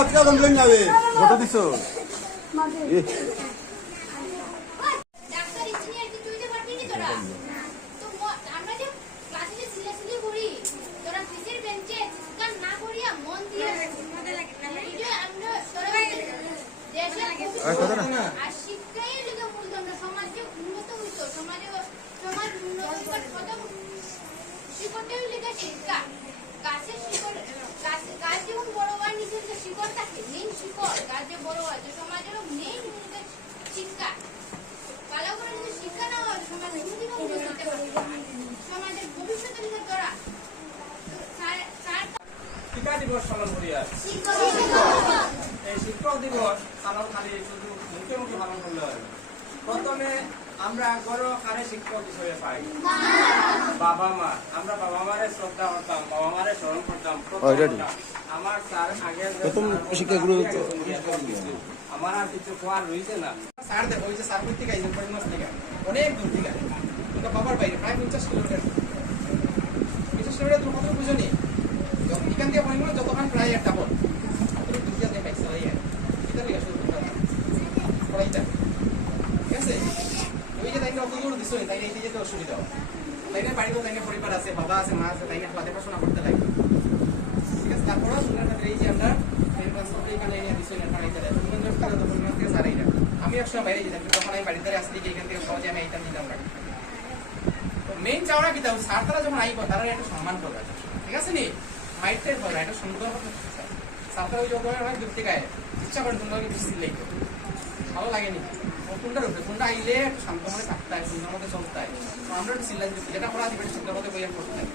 আজকে কমপ্লেন যাবে ফটো দিছো দিবস পালন করি আর এই শিক্ষক দিবস পালন খালি শুধু মুখে মুখে পালন করলে হয়। প্রথমে আমরা গরো কারে শিক্ষক হিসেবে পাই বাবা মা। আমরা বাবা মারে শ্রদ্ধা করতাম, বাবা মারে স্মরণ করতাম। আমার তার আগে আমার আর কিছু খোয়ার রয়েছে না। স্যার দেখো ওই যে স্যার থেকে আইছেন পরিমাস থেকে অনেক দূর থেকে কিন্তু বাবার বাইরে প্রায় 50 কিলোমিটার। 50 কিলোমিটার তুমি কত বুঝো নি? যখন এখান থেকে পরিমাণ যতক্ষণ প্রায় একটা বল তুমি দুইটা দিয়ে বাইক চালাই এটা লিখা শুরু করতে পড়াইটা ঠিক আছে। ওই যে তাইকে অত দূর দিছো তাই এই যেতে অসুবিধা হয়। তাইকে বাড়িতে তাইকে পরিবার আছে, বাবা আছে, মা আছে, তাইকে হাতে পড়াশোনা করতে লাগে ঠিক আছে। তারপর শুনার ক্ষেত্রে এই যে আমরা ট্রেন ট্রান্সপোর্ট এখানে এনে দিছো না পড়াইতে লাগে তুমি জব করে তখন থেকে সারাই না। আমি একসময় বাইরে যেতাম তখন আমি বাড়িতে আসলে কি এখান থেকে সহজে আমি এইটা নিলাম না। তো মেইন চাওয়া কি দাও স্যার তারা যখন আইব তারা একটা সম্মান করবে ঠিক আছে নি মাইন্ডটাই ভালো এটা সুন্দর কথা সাঁতার ওই যোগ অনেক দূর থেকে ইচ্ছা করে তোমরা বেশি লাগতো ভালো লাগেনি কোনটার উপরে কোনটা আইলে একটু শান্ত মনে থাকতে হয়, সুন্দর মতো চলতে হয়। আমরা একটু চিল্লাই দিচ্ছি যেটা করা দিবে সুন্দর মতো বইয়া করতে হয়।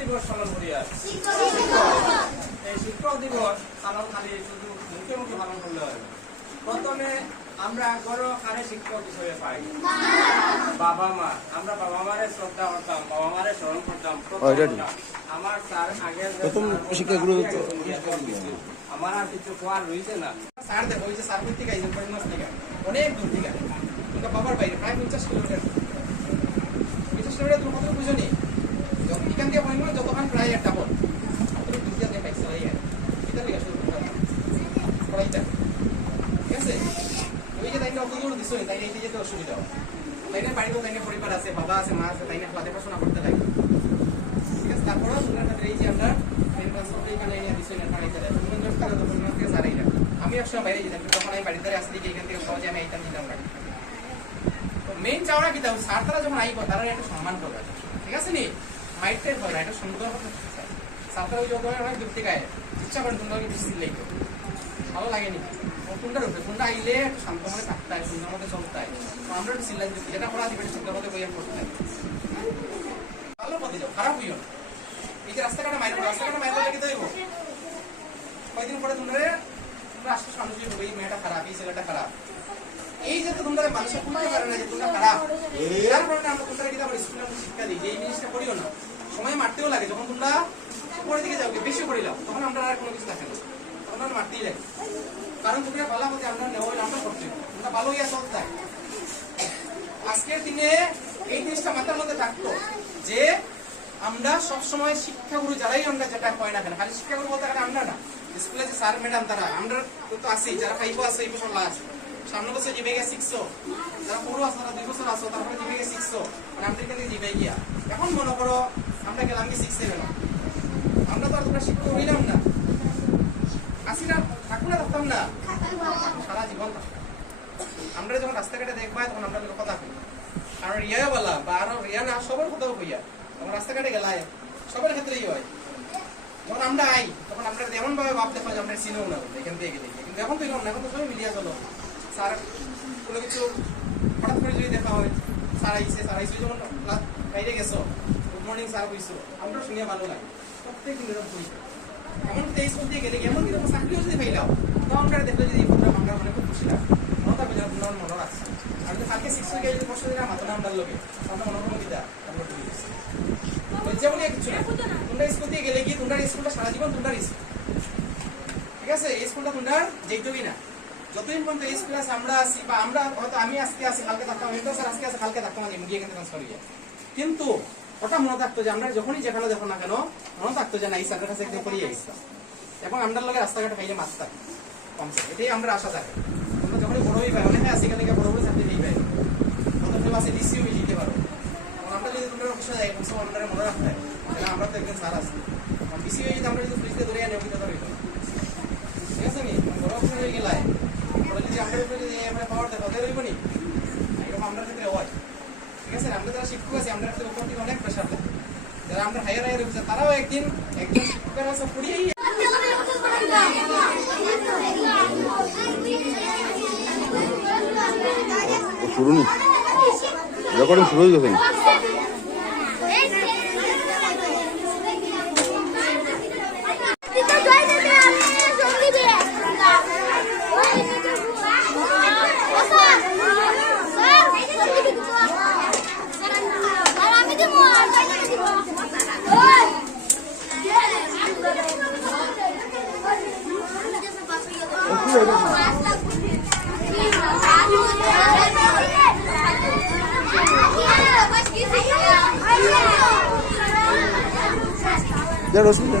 দিবস পালন করি আর এই শিক্ষক দিবস পালন খালি শুধু মুখে মুখে পালন করলে হয়। প্রথমে আমরা গরো কারে শিক্ষক হিসেবে পাই বাবা মা। আমরা বাবা মারে শ্রদ্ধা করতাম, বাবা মারে স্মরণ করতাম। আমার তার আগে আমার আর কিছু খোয়ার রয়েছে না। স্যার দেখো ওই যে স্যার থেকে আইছেন পরিমাস থেকে অনেক দূর থেকে কিন্তু বাবার বাইরে প্রায় 50 কিলোমিটার। 50 কিলোমিটার তুমি কত বুঝো নি? যখন এখান থেকে পরিমাণ যতক্ষণ প্রায় একটা বল তুমি দুইটা দিয়ে বাইক চালাই এটা লিখা শুরু করতে পড়াইটা ঠিক আছে। ওই যে তাইকে অত দূর দিছো তাই এই যেতে অসুবিধা হয়। তাইকে বাড়িতে তাইকে পরিবার আছে, বাবা আছে, মা আছে, তাইকে হাতে পড়াশোনা করতে লাগে ঠিক আছে। তারপর শুনার ক্ষেত্রে এই যে আমরা ট্রেন ট্রান্সপোর্ট এখানে এনে দিছো না পড়াইতে লাগে তুমি জব করে তখন থেকে সারাই না। আমি একসময় বাইরে যেতাম তখন আমি বাড়িতে আসলে কি এখান থেকে সহজে আমি এইটা নিলাম না। তো মেইন চাওয়া কি দাও স্যার তারা যখন আইব তারা একটা সম্মান করবে ঠিক আছে নি মাইন্ডটাই ভালো এটা সুন্দর কথা সাঁতার ওই যোগ অনেক দূর থেকে ইচ্ছা করে তোমরা বেশি লাগতো ভালো লাগেনি কোনটার উপরে কোনটা আইলে একটু শান্ত মনে থাকতে হয়, সুন্দর মতো চলতে হয়। আমরা একটু চিল্লাই দিচ্ছি যেটা করা দিবে সুন্দর মতো বইয়া করতে হয়। ভালো পথে যাও, খারাপ হইও না। এই যে রাস্তাঘাটে মাইর কি দেবো কয়েকদিন পরে তোমরা আসতে সামনে হবে এই মেয়েটা খারাপ, এই ছেলেটা খারাপ। এই যে তোমরা মানুষের বুঝতে পারে না যে তোমরা খারাপ, এর কারণে আমরা তোমরা কিন্তু আমার স্কুলে শিক্ষা দিই যে এই জিনিসটা করিও না। সময় মারতেও লাগে যখন তোমরা উপরের দিকে যাও বেশি করিলাম তখন আমরা আর কোনো কিছু থাকে না, তখন আমরা মারতেই লাগে। কারণ তোমরা ভালো হতে আমরা নেওয়া আমরা করছি তোমরা ভালো ইয়া চলতে। আজকের দিনে এই জিনিসটা মাথার মধ্যে থাকতো যে আমরা সবসময় শিক্ষাগুরু যারাই আমরা যেটা হয় না কেন, খালি শিক্ষাগুরু বলতে গেলে আমরা না, স্কুলে যে স্যার ম্যাডাম তারা আমরা তো আছি, যারা 5 আছে এই বছর লাস্ট, সামনে বছর জিবে গিয়ে 600, যারা 4 আছে তারা 2 বছর আছে, তারপরে জিবে গিয়ে 600, মানে আমরা এখান থেকে জিবে গিয়া এখন মনে করো আমরা গেলাম কি 6 7, আমরা তো আর তোমরা শিক্ষক হইলাম না, আসি না, থাকুন না, থাকতাম না, সারা জীবন থাকতাম। আমরা যখন রাস্তাঘাটে দেখবা তখন আমরা কথা কই, আর রিয়া বলা বা আরো রিয়া না সবার কথাও কইয়া, তখন রাস্তাঘাটে গেলায় সবার ক্ষেত্রেই হয়। যখন আমরা আই তখন আমরা এমন ভাবে ভাবতে পারি আমরা চিনেও না এখান থেকে গেলে, কিন্তু এখন তো এরকম না, এখন তো সবাই মিলিয়া চলো, স্যার কোনো কিছু হঠাৎ করে যদি দেখা হয় স্যার আইসে যখন বাইরে গেছো গুড মর্নিং স্যার কইছো, আমরা শুনিয়া ভালো লাগে প্রত্যেক দিন এরকম করি। এমন 23 স্কুল দিয়ে গেলে এমন কিন্তু চাকরিও যদি পাইলাম তখন আমরা দেখলে যদি এই প্রোগ্রাম আমরা মানে খুব খুশি লাগে, মনে থাকবে যেন তোমার মনে রাখছে। আর যদি কালকে 6 উইকে যদি বসে দিলাম মাত্র আমরা লোকে আমরা মনোরম দিতা আমরা ঠিক আছে যেমন কিছু না, তোমরা স্কুল দিয়ে গেলে কি তোমরা স্কুলটা সারা জীবন তোমরা স্কুল, ঠিক আছে, এই স্কুলটা তোমরা যেতেই না যতদিন পর্যন্ত এই স্কুলে আছে আমরা আছি, বা আমরা হয়তো আমি আজকে আছি কালকে থাকতাম, হয়তো স্যার আজকে আছে কালকে থাকতাম, আমি গিয়ে এখানে ট্রান্সফার হয়ে যায়, কিন্তু ওটা মনে থাকতো যে আমরা যখনই যেখানে দেখো না কেন মনে থাকতো যে না এই স্যারের কাছে একদম করিয়ে আসতাম, এবং আমরা লোকের রাস্তাঘাটে খাইয়ে মারতাম কমসে, এটাই আমরা আশা থাকে। তোমরা যখনই বড় হয়ে পাই অনেকে আছে এখান থেকে বড় হয়ে চাকরি নিয়ে পাই, প্রথম ক্লাসে ডিসিও হয়ে যেতে পারো, আমরা যদি তোমরা অফিসে যাই কমসে কম আমরা মনে রাখতে হয় তাহলে আমরা তো একদিন স্যার আছি, ডিসি হয়ে যদি আমরা যদি পুলিশকে ধরে আনি অভিজ্ঞতা হইতো না, ঠিক আছে নি, বড় অফিসে হয়ে গেলায় ওরা যদি আমরা উপরে যদি আমরা পাওয়ার দেয় তাদের হইব নি, এরকম আমরা ক্ষেত্রে হয়, ঠিক আছে। আমরা যারা শিক্ষক আছি আমরা উপর থেকে অনেক প্রেশার দেয়, যারা আমরা হায়ার অফিসার তারাও একদিন একজন শিক্ষকের কাছে পড়িয়েই শুরু নি রেকর্ডিং শুরু হয়ে গেছে। অসুবিধা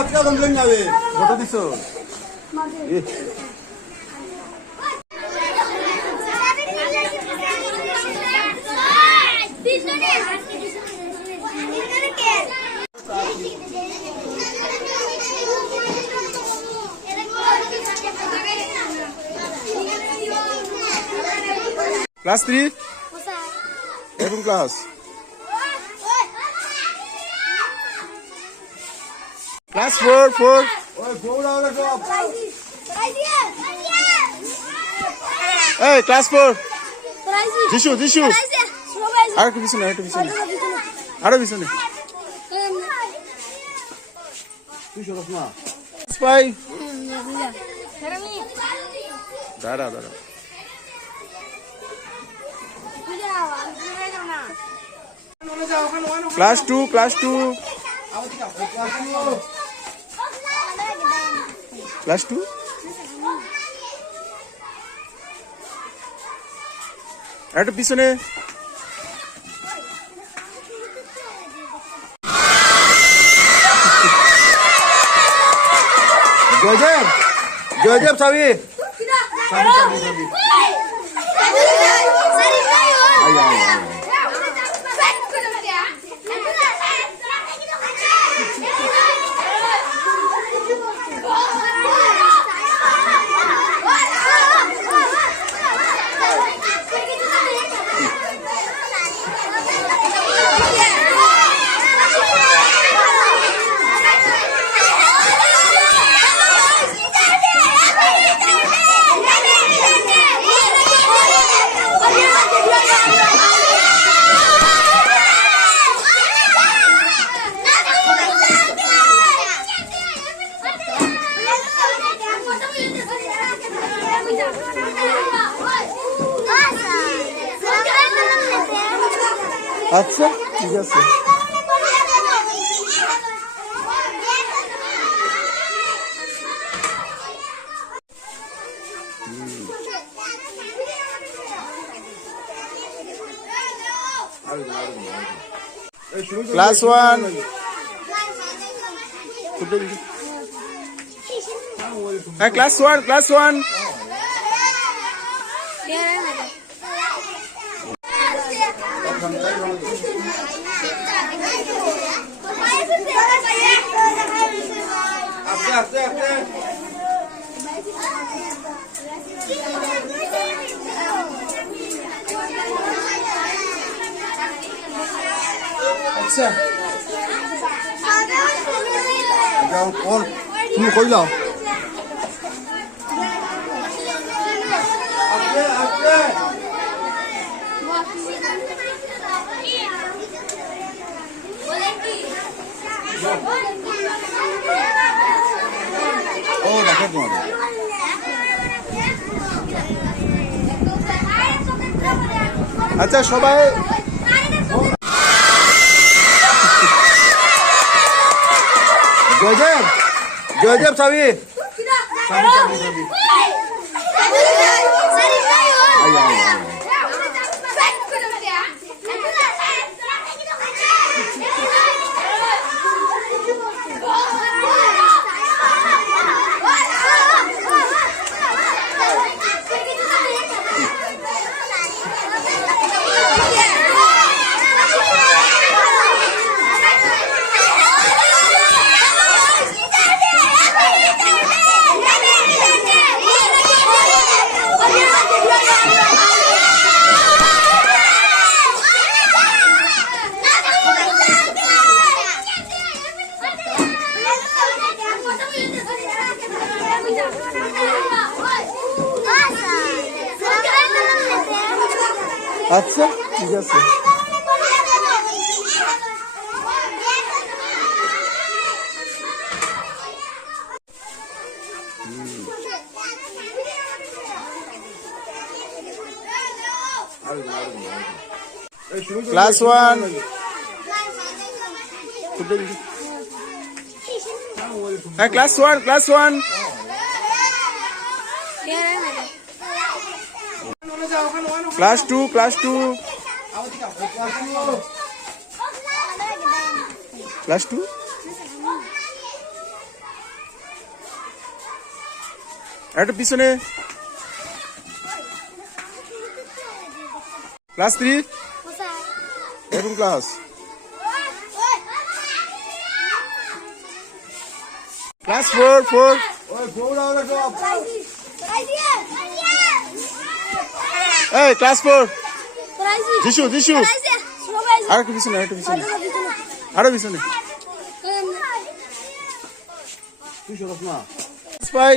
আজকে কমপ্লেন যাবে ফটো দিছ ক্লাস 3 কোন ক্লাস? ক্লাস 4 ওই ফোর আওয়ার জব এই ক্লাস 4 জিশু আর একটু পিছনে আরো পিছনে তুই সরস না স্পাই দাঁড়া ক্লাস 2 ক্লাস 2 একটা পিছনে জয়দেব চাবি আচ্ছা ঠিক আছে। ক্লাস 1 হ্যাঁ ক্লাস 1 আস্তে আস্তে আস্তে আচ্ছা যাও কোন তুমি কই যাও আস্তে আস্তে ও দেখো তোমার আচ্ছা সবাই জয়দেব জয়দেব চাবি আচ্ছা ঠিক আছে। ক্লাস 1 হ্যাঁ ক্লাস 1 ক্লাস 2 ক্লাস 2 একটা পিছনে ক্লাস 3 এরকম ক্লাস ক্লাস 4 এই ক্লাস 4 যিশু আর একটু পিছনে আরো পিছনে ভাই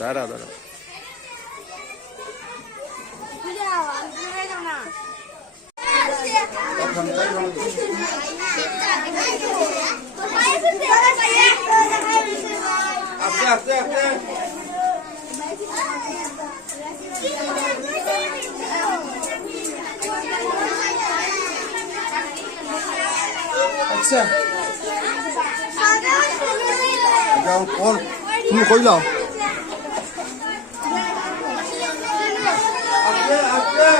দাঁড়া আস্তে আস্তে আস্তে আচ্ছা যাও কোন তুমি কই যাও আস্তে আস্তে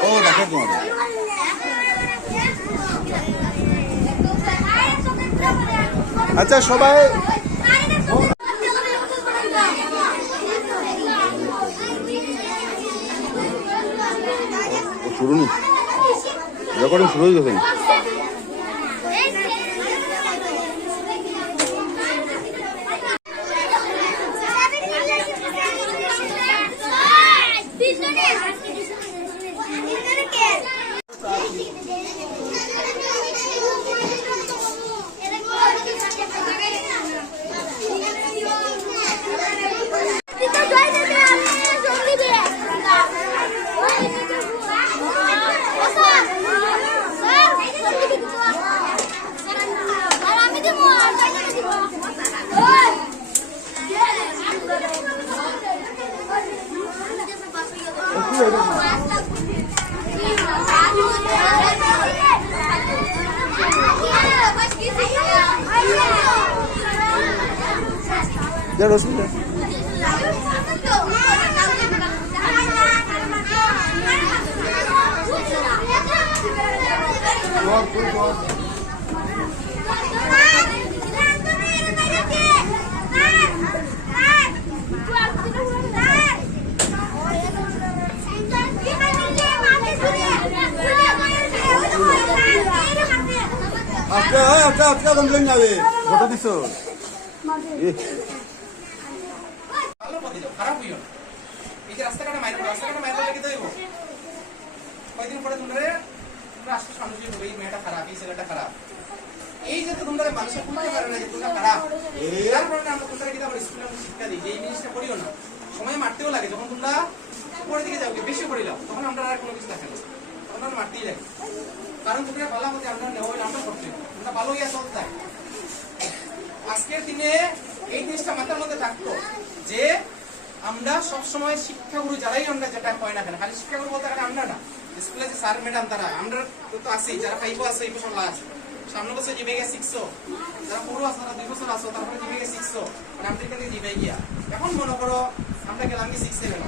ও দেখো তোমার আচ্ছা সবাই শুরু নি রেকর্ডিং শুরু হয়ে গেছে দেড় রসুন আজকে আজকে আজকে কমপ্লেন যাবে ফটো দিছ ভালো পথে যাও, খারাপ হইও না। এই যে রাস্তাঘাটে মাইরা লেগে তো হইব। কয়দিন পরে তোমরা আসলে সামনে যে এই মেয়েটা খারাপ, এই ছেলেটা খারাপ। এই যে তোমরা মানুষের বুঝতে পারে না যে তোমরা খারাপ। এর কারণে আমরা তোমরা কিন্তু আমার স্কুলে শিক্ষা দিই যে এই জিনিসটা করিও না। সময় মারতেও লাগে যখন তোমরা উপরের দিকে যাও, বেশি করিলাম তখন আমরা আর কোনো কিছু দেখে না, তখন আমরা মারতেই লাগে। কারণ তোমরা ভালো হতে আমরা নেওয়া হইলে আমরা করছি তোমরা ভালো হইয়া চলতে থাকে। আজকের দিনে এই জিনিসটা মাথার মধ্যে থাকতো যে আমরা সবসময় শিক্ষাগুরু যারাই আমরা যেটা হয় না কেন, খালি শিক্ষাগুরু বলতে গেলে আমরা না, স্কুলে যে স্যার ম্যাডাম তারা আমরা তো আছি, যারা 5 আছে 2 বছর লাস্ট, সামনে বছর জিবে গিয়ে শিখছো, যারা পুরো আছে তারা 2 বছর আসো, তারপরে জিবে গিয়ে শিখছো, মানে আমরা এখান থেকে জিবে গিয়া এখন মনে করো আমরা গেলাম কি 6 7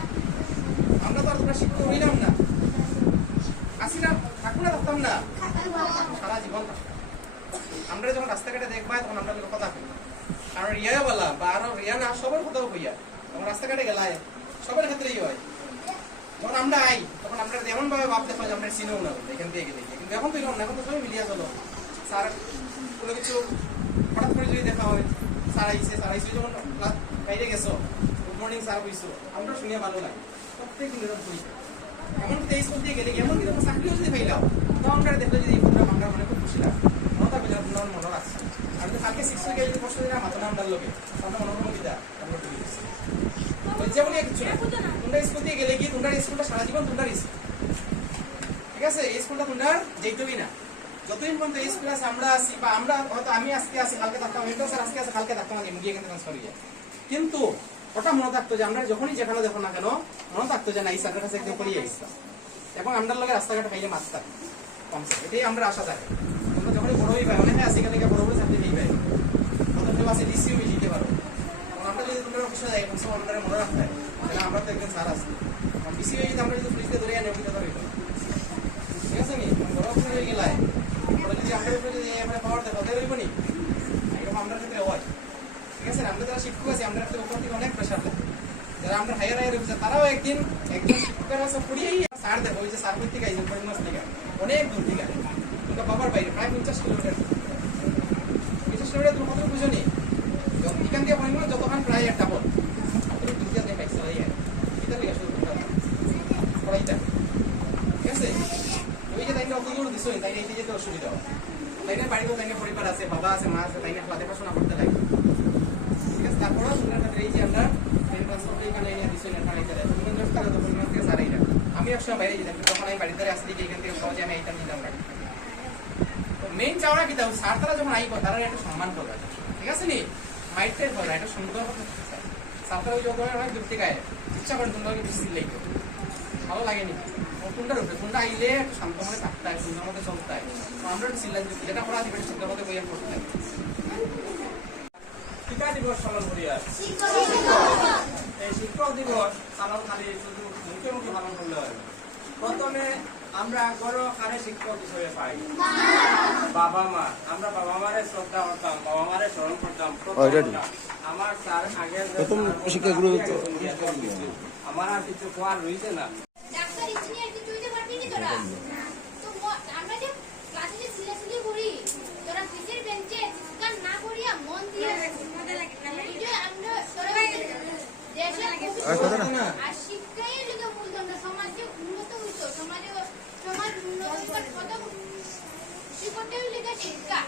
আমরা তো আর তোমরা শিক্ষা হইলাম না, আসি না, থাকুন না, থাকতাম না সারা জীবন। আমরা যখন রাস্তাঘাটে দেখবা তখন আমরা কথা কই, আর রিয়া বলা বা আরো রিয়া না সবার কথাও কইয়া তখন রাস্তাঘাটে গেলায় সবার ক্ষেত্রেই হয়। যখন আমরা আই তখন আমরা যেমন ভাবে ভাব দেখো যে আমরা চিনেও না এখান থেকে গেলে, কিন্তু এখন তো এরকম না, এখন তো সবাই মিলিয়া চলো। স্যার কোনো কিছু হঠাৎ করে যদি দেখা হয় স্যার আইসে যখন বাইরে গেছো গুড মর্নিং স্যার কইছো, আমরা শুনিয়া ভালো লাগে প্রত্যেক দিন এরকম করি। এমন 23 করতে গেলে এমন কিন্তু চাকরিও যদি পাইলাম তখন আমরা দেখলে যদি এই প্রোগ্রাম আমরা মনে খুব খুশি লাগে, মনে থাকবে আপনার মনে রাখছে। আর যদি কালকে 6 গেলে যদি কষ্ট দিন মাথা নামটার লোকে আমরা মনোরমিতা আমরা ঢুকে গেছি যেমন কিছু না। তোমরা স্কুল দিয়ে গেলে কি তোমরা স্কুলটা সারা জীবন তোমরা ঠিক আছে, এই স্কুলটা তোমরা যেতেই না যতদিন পর্যন্ত এই স্কুলে আছে আমরা আছি, বা আমরা হয়তো আমি আজকে আছি কালকে থাকতাম, হয়তো স্যার আজকে আছে কালকে থাকতাম, আমি গিয়ে এখানে ট্রান্সফার হয়ে যায়। কিন্তু ওটা মনে থাকতো যে আমরা যখনই যেখানে দেখো না কেন মনে থাকতো যে না এই স্যারের কাছে একদম পড়িয়ে আসতাম এবং আমরা লোকের রাস্তাঘাটে খাইলে মারতাম কমছে, এটাই আমরা আশা থাকে। তোমরা যখনই বড় হয়ে পাই অনেকে আছে এখানে বড় বড় চাকরি নিয়ে পাই, প্রথম ক্লাসে ডিসিও দিতে পারো। আমরা যদি তোমরা অফিসে যাই এখন সব আমাদের মনে রাখতে হয় আমরা তো একজন স্যার আছি, ডিসি হয়ে যদি আমরা যদি পুলিশকে ধরে আনি অফিসে ধরে ঠিক আছে নি বড় অফিসে হয়ে গেলায় ওরা যদি আমাদের উপরে যদি পাওয়ার দেয় তাদের হইব নি, এরকম আমরা ক্ষেত্রে হয়। ঠিক আছে, আমরা যারা শিক্ষক আছি আমরা উপর থেকে অনেক প্রেশার লাগে, যারা আমরা হায়ার অফিসার তারাও একজন শিক্ষকের কাছে পড়িয়েই স্যার দেখো ওই যে স্যার কই থেকে আইছেন করিমগঞ্জ থেকে অনেক দূর থেকে কিন্তু বাবার বাইরে প্রায় 50 কিলোমিটার। 50 কিলোমিটার তুমি কত বুঝো নি, এখান থেকে করিমগঞ্জ যতক্ষণ প্রায় একটা বল দুইটা দিয়ে বাইক চালাই এটা লিখা শুরু পড়াইটা। ঠিক আছে, ওই যে তাইকে অত দূর দিছো তাই এই যেতে অসুবিধা হয়, তাই না বাড়িতেও তাই পরিবার আছে, বাবা আছে, মা আছে, তাই না খেলা দেখাশোনা করতে লাগে। ঠিক আছে, তারপরেও তোমরা ক্ষেত্রে এই যে আমরা আমি একসময় বাইরে যেতাম তখন আমি বাড়িতে আসতে এখান থেকে সহজে আমি এইটা নিলাম না। মেইন চাওয়া কি দাও স্যার তারা যখন আইব তারা একটা সম্মান করবে, ঠিক আছে নি মাইন্ডটাই ভালো একটা সুন্দর স্যার তারা যখন অনেক দূর থেকে ইচ্ছা করেন তোমরা বেশি লেগে ভালো লাগেনি কোনটার উপরে কোনটা আইলে একটু শান্ত মনে থাকতে হয়, সুন্দর মধ্যে চলতে হয়। আমরা চিল্লা যেটা করা দিবেন সুন্দর মধ্যে বইয়া করতে হয়। টিকা দিবস পালন করি আর এই শিক্ষক দিবস পালন খালি শুধু মুখে মুখে পালন করলে হয়। প্রথমে আমরা গড় কারে শিক্ষক হিসেবে পাই বাবা মা, আমরা বাবা মারে শ্রদ্ধা করতাম, বাবা মারে স্মরণ করতাম। আমার তার আগে শিক্ষাগুরু আমার আর কিছু কোয়ার রয়েছে না। ডাক্তার ইঞ্জিনিয়ার কিছু হইতে পারবি না তোরা, তো আমরা যে ক্লাসে যে সিলেসিলি করি তোরা পিছের বেঞ্চে কান না করিয়া মন দিয়ে আমরা তোরা আর শিক্ষাই লিখে বলতাম না সমাজে উন্নত হইতো, সমাজ উন্নত কত শিক্ষাটাই লিখে শিক্ষা